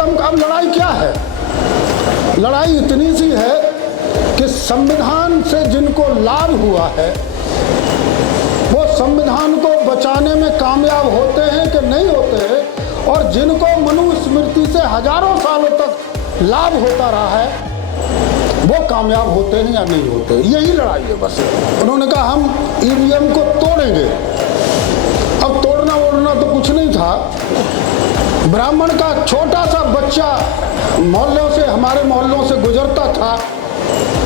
खत्म। अब लड़ाई क्या है? लड़ाई इतनी सी है कि संविधान से जिनको लाभ हुआ है वो संविधान को बचाने में कामयाब होते हैं कि नहीं होते हैं, और जिनको मनुस्मृति से हजारों सालों तक लाभ होता रहा है वो कामयाब होते हैं या नहीं होते। यही लड़ाई है बस। उन्होंने कहा हम ईवीएम को तोड़ेंगे। अब तोड़ना वोड़ना तो कुछ नहीं था। ब्राह्मण का छोटा सा बच्चा मोहल्लों से, हमारे मोहल्लों से गुजरता था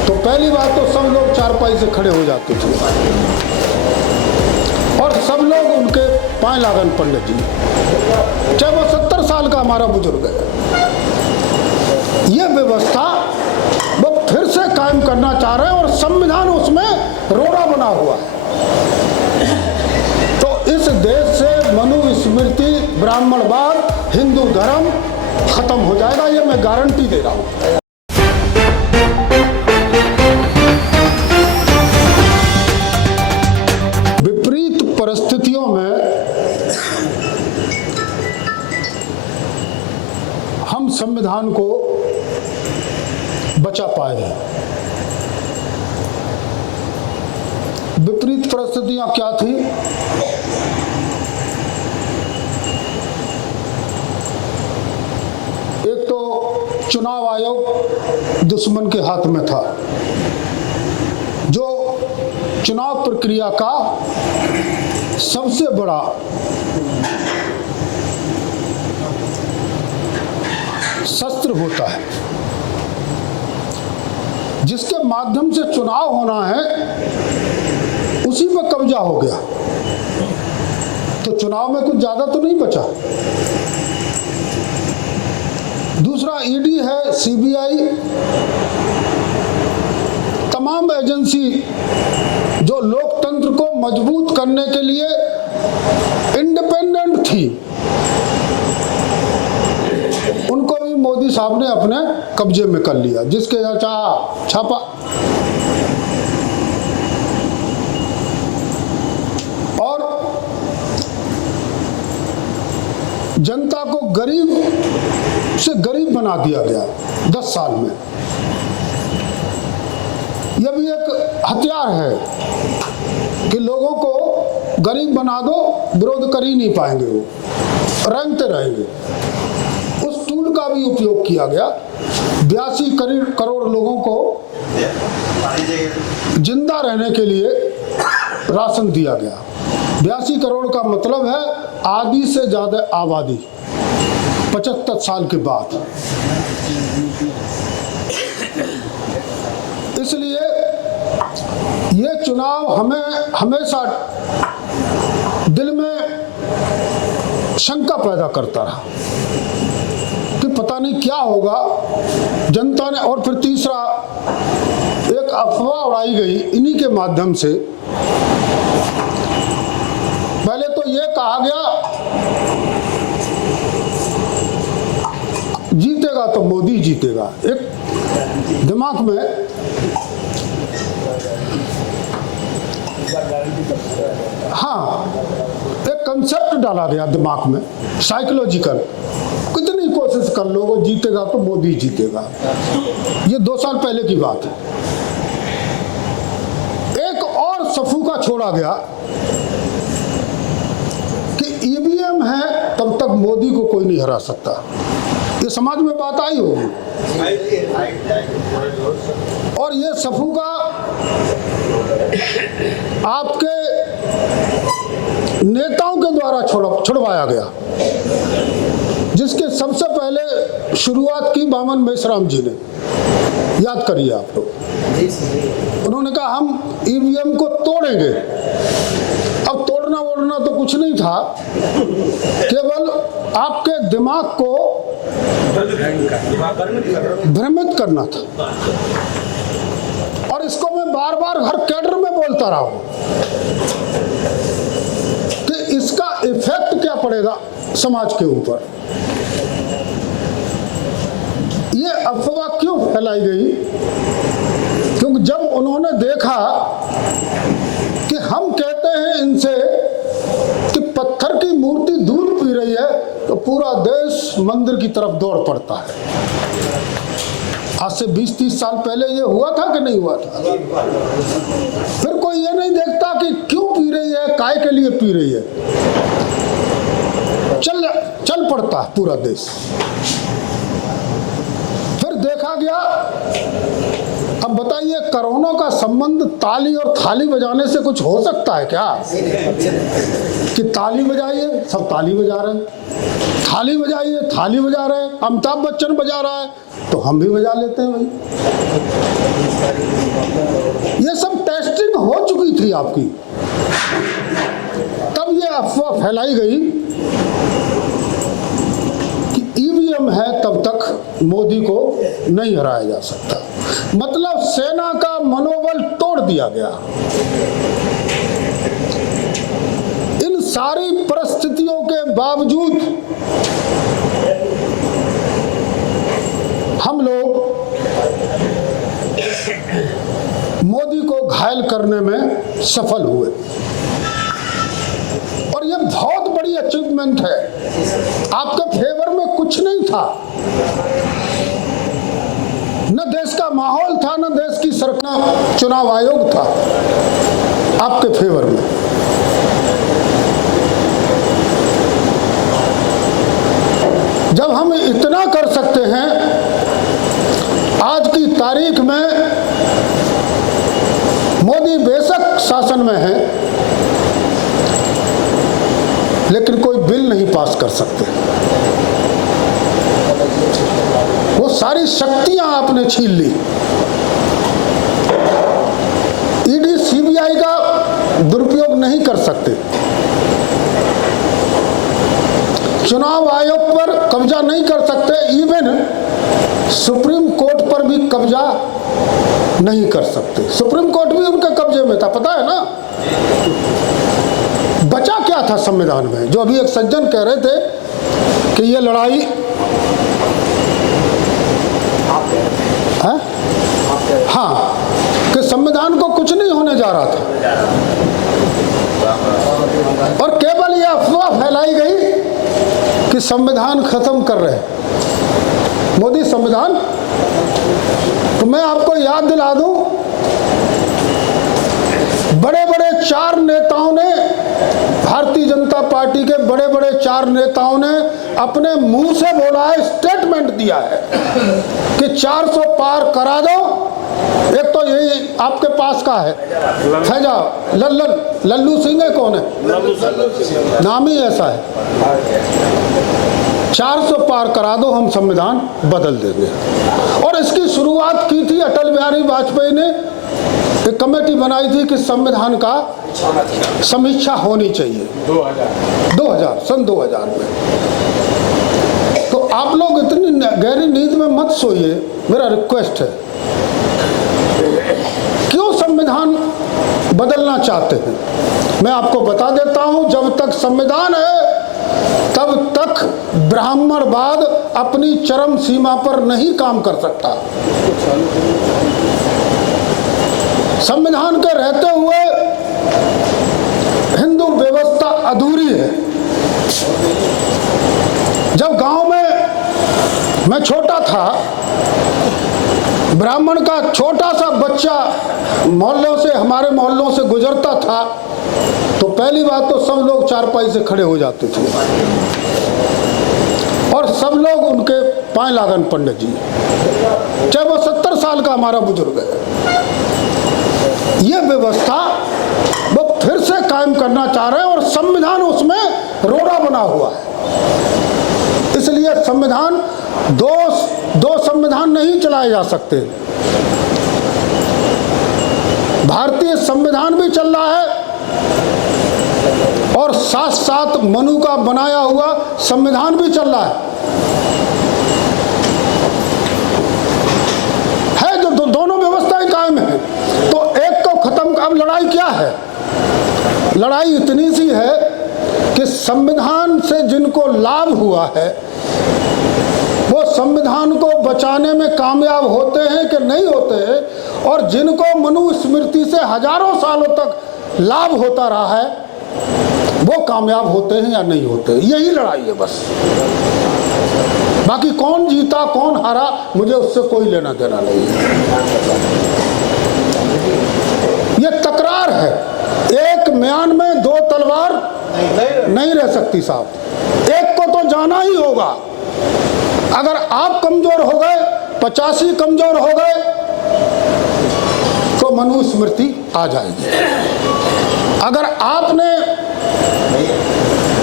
तो पहली बात तो सब लोग चारपाई से खड़े हो जाते थे और सब लोग उनके पांव लागन पंडित जी, चाहे वो 70 साल का हमारा बुजुर्ग है। ये व्यवस्था वो फिर से कायम करना चाह रहे हैं और संविधान उसमें रोड़ा बना हुआ है। तो इस देश से मनुस्मृति, ब्राह्मणवाद, हिंदू धर्म खत्म हो जाएगा, ये मैं गारंटी दे रहा हूं। विपरीत परिस्थितियों में हम संविधान को बचा पाए हैं। विपरीत परिस्थितियां क्या थी? एक तो चुनाव आयोग दुश्मन के हाथ में था, जो चुनाव प्रक्रिया का सबसे बड़ा शस्त्र होता है, जिसके माध्यम से चुनाव होना है उसी पर कब्जा हो गया। तो चुनाव में कुछ ज्यादा तो नहीं बचा। दूसरा ईडी है, सीबीआई, तमाम एजेंसी जो लोकतंत्र को मजबूत करने के लिए इंडिपेंडेंट थी, उनको भी मोदी साहब ने अपने कब्जे में कर लिया, जिसके चाहा छापा। और जनता को गरीब से गरीब बना दिया गया 10 साल में। यह भी एक हथियार है कि लोगों को गरीब बना दो, विरोध कर ही नहीं पाएंगे, वो रेंगते रहेंगे। उस टूल का भी उपयोग किया गया। 82 करोड़ लोगों को जिंदा रहने के लिए राशन दिया गया। 82 करोड़ का मतलब है आधी से ज्यादा आबादी 75 साल के बाद। इसलिए ये चुनाव हमें हमेशा दिल में शंका पैदा करता रहा कि पता नहीं क्या होगा। जनता ने, और फिर तीसरा एक अफवाह उड़ाई गई इन्हीं के माध्यम से। पहले तो ये कहा गया जीतेगा तो मोदी जीतेगा। एक दिमाग में एक कंसेप्ट डाला गया दिमाग में, साइकोलॉजिकल। कितनी कोशिश कर लो वो जीतेगा तो मोदी जीतेगा। ये 2 साल पहले की बात है। एक और सफूका छोड़ा गया कि ईवीएम है तब तक मोदी को कोई नहीं हरा सकता। ये समाज में बात आई होगी। और ये सफूका आपके नेताओं के द्वारा छुड़वाया गया, जिसके सबसे पहले शुरुआत की बामन मेश्राम जी ने। याद करिए आप लोग। उन्होंने कहा हम ईवीएम को तोड़ेंगे। अब तोड़ना वोड़ना तो कुछ नहीं था, केवल आपके दिमाग को भ्रमित करना था। और इसको मैं बार बार हर कैडर में बोलता रहा हूं कि इसका इफेक्ट क्या पड़ेगा समाज के ऊपर। ये अफवाह क्यों फैलाई गई? क्योंकि जब उन्होंने देखा कि हम कहते हैं इनसे कि पत्थर की मूर्ति दूध पी रही है, तो पूरा देश मंदिर की तरफ दौड़ पड़ता है। आज से 20-30 साल पहले ये हुआ था कि नहीं हुआ था? फिर कोई ये नहीं देखता कि क्यों पी रही है, काय के लिए पी रही है, चल पड़ता है पूरा देश। फिर देखा गया, अब बताइए कोरोना का संबंध ताली और थाली बजाने से कुछ हो सकता है क्या? कि ताली बजाइए, सब ताली बजा रहे हैं, थाली बजाइए, थाली बजा रहे हैं, अमिताभ बच्चन बजा रहा है तो हम भी बजा लेते हैं भाई। ये सब टेस्टिंग हो चुकी थी आपकी, तब ये अफवाह फैलाई गई कि ईवीएम है तब तक मोदी को नहीं हराया जा सकता। मतलब सेना का मनोबल तोड़ दिया गया। इन सारी परिस्थितियों के बावजूद हम लोग मोदी को घायल करने में सफल हुए और ये बहुत बड़ी अचीवमेंट है। आपके फेवर में कुछ नहीं था, न देश का माहौल था, न देश की सरकार, चुनाव आयोग था आपके फेवर में। जब हम इतना कर सकते हैं, आज की तारीख में मोदी बेशक शासन में है लेकिन कोई बिल नहीं पास कर सकते। वो सारी शक्तियां आपने छीन ली। ईडी सीबीआई का दुरुपयोग नहीं कर सकते, चुनाव आयोग पर कब्जा नहीं कर सकते, इवन सुप्रीम कोर्ट पर भी कब्जा नहीं कर सकते। सुप्रीम कोर्ट भी उनके कब्जे में था, पता है ना। बचा क्या था संविधान में? जो अभी एक सज्जन कह रहे थे कि ये लड़ाई है, हाँ, कि संविधान को कुछ नहीं होने जा रहा था और केवल ये अफवाह फैलाई गई कि संविधान खत्म कर रहे मोदी संविधान। तो मैं आपको याद दिला दूं, बड़े बड़े 4 नेताओं ने, भारतीय जनता पार्टी के बड़े बड़े 4 नेताओं ने अपने मुंह से बोला है, स्टेटमेंट दिया है कि 400 पार करा दो। एक तो यही आपके पास का है फैजा लल्लू सिंह है, कौन है, नाम ही ऐसा है। 400 पार करा दो, हम संविधान बदल देंगे। और इसकी शुरुआत की थी अटल बिहारी वाजपेयी ने, एक कमेटी बनाई थी कि संविधान का समीक्षा होनी चाहिए 2000 सन 2000 में। तो आप लोग इतनी गहरी नींद में मत सोइए, मेरा रिक्वेस्ट है। क्यों संविधान बदलना चाहते हैं मैं आपको बता देता हूं। जब तक संविधान है तब तक ब्राह्मणवाद अपनी चरम सीमा पर नहीं काम कर सकता। संविधान के रहते हुए हिंदू व्यवस्था अधूरी है। जब गांव में मैं छोटा था, ब्राह्मण का छोटा सा बच्चा मोहल्लों से, हमारे मोहल्लों से गुजरता था तो पहली बात तो सब लोग चारपाई से खड़े हो जाते थे और सब लोग उनके पांव लागन पंडित जी, चाहे वो 70 साल का हमारा बुजुर्ग है। ये व्यवस्था वो फिर से कायम करना चाह रहे हैं और संविधान उसमें रोड़ा बना हुआ है। इसलिए संविधान दो संविधान नहीं चलाए जा सकते। भारतीय संविधान भी चल रहा है और साथ साथ मनु का बनाया हुआ संविधान भी चल रहा है जो दोनों व्यवस्थाएं कायम है। तो एक को खत्म, अब लड़ाई क्या है? लड़ाई इतनी सी है कि संविधान से जिनको लाभ हुआ है वो संविधान को बचाने में कामयाब होते हैं कि नहीं होते हैं, और जिनको मनुस्मृति से हजारों सालों तक लाभ होता रहा है वो कामयाब होते हैं या नहीं होते। यही लड़ाई है बस। बाकी कौन जीता कौन हारा मुझे उससे कोई लेना देना नहीं है। ये तकरार है, एक म्यान में दो तलवार नहीं रह सकती साहब। एक को तो जाना ही होगा। अगर आप कमजोर हो गए, 85 कमजोर हो गए, तो मनुस्मृति आ जाएगी। अगर आपने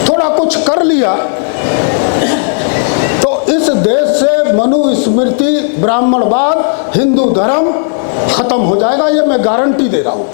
थोड़ा कुछ कर लिया तो इस देश से मनुस्मृति, ब्राह्मणवाद, हिंदू धर्म खत्म हो जाएगा। ये मैं गारंटी दे रहा हूं।